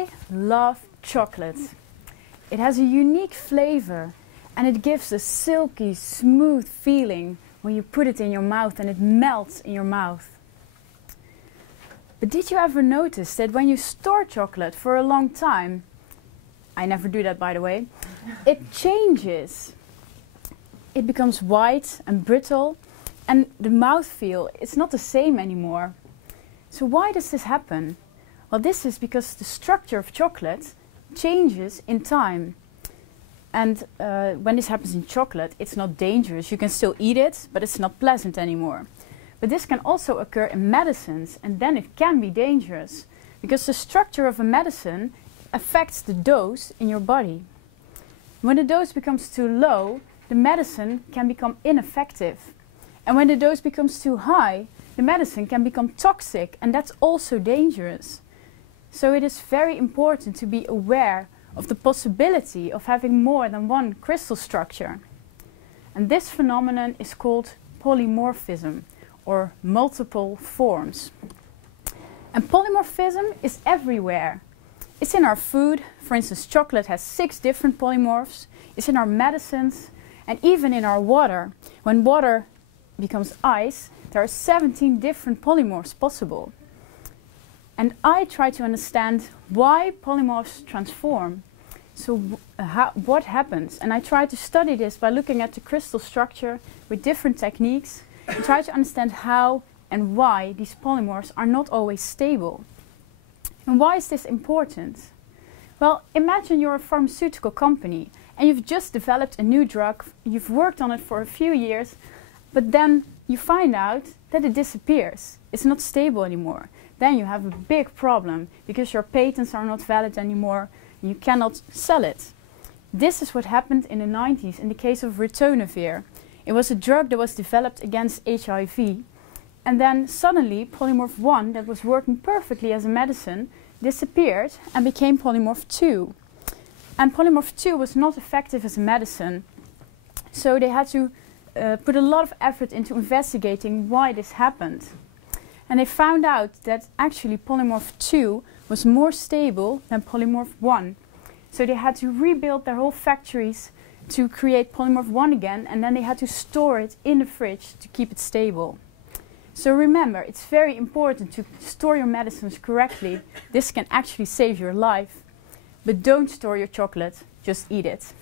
I love chocolate. It has a unique flavor and it gives a silky, smooth feeling when you put it in your mouth and it melts in your mouth. But did you ever notice that when you store chocolate for a long time, I never do that by the way, it changes. It becomes white and brittle and the mouthfeel is not the same anymore. So why does this happen? Well, this is because the structure of chocolate changes in time. And when this happens in chocolate, it's not dangerous. You can still eat it, but it's not pleasant anymore. But this can also occur in medicines, and then it can be dangerous, because the structure of a medicine affects the dose in your body. When the dose becomes too low, the medicine can become ineffective. And when the dose becomes too high, the medicine can become toxic, and that's also dangerous. So it is very important to be aware of the possibility of having more than one crystal structure. And this phenomenon is called polymorphism, or multiple forms. And polymorphism is everywhere. It's in our food. For instance, chocolate has 6 different polymorphs. It's in our medicines and even in our water. When water becomes ice, there are 17 different polymorphs possible. And I try to understand why polymorphs transform. So what happens? And I try to study this by looking at the crystal structure with different techniques and try to understand how and why these polymorphs are not always stable. And why is this important? Well, imagine you're a pharmaceutical company and you've just developed a new drug, you've worked on it for a few years, but then you find out that it disappears. It's not stable anymore. Then you have a big problem because your patents are not valid anymore and you cannot sell it. This is what happened in the 90s in the case of ritonavir. It was a drug that was developed against HIV, and then suddenly polymorph 1, that was working perfectly as a medicine, disappeared and became polymorph 2. And polymorph 2 was not effective as a medicine, so they had to put a lot of effort into investigating why this happened. And they found out that actually polymorph 2 was more stable than polymorph 1. So they had to rebuild their whole factories to create polymorph 1 again, and then they had to store it in the fridge to keep it stable. So remember, it's very important to store your medicines correctly. This can actually save your life. But don't store your chocolate, just eat it.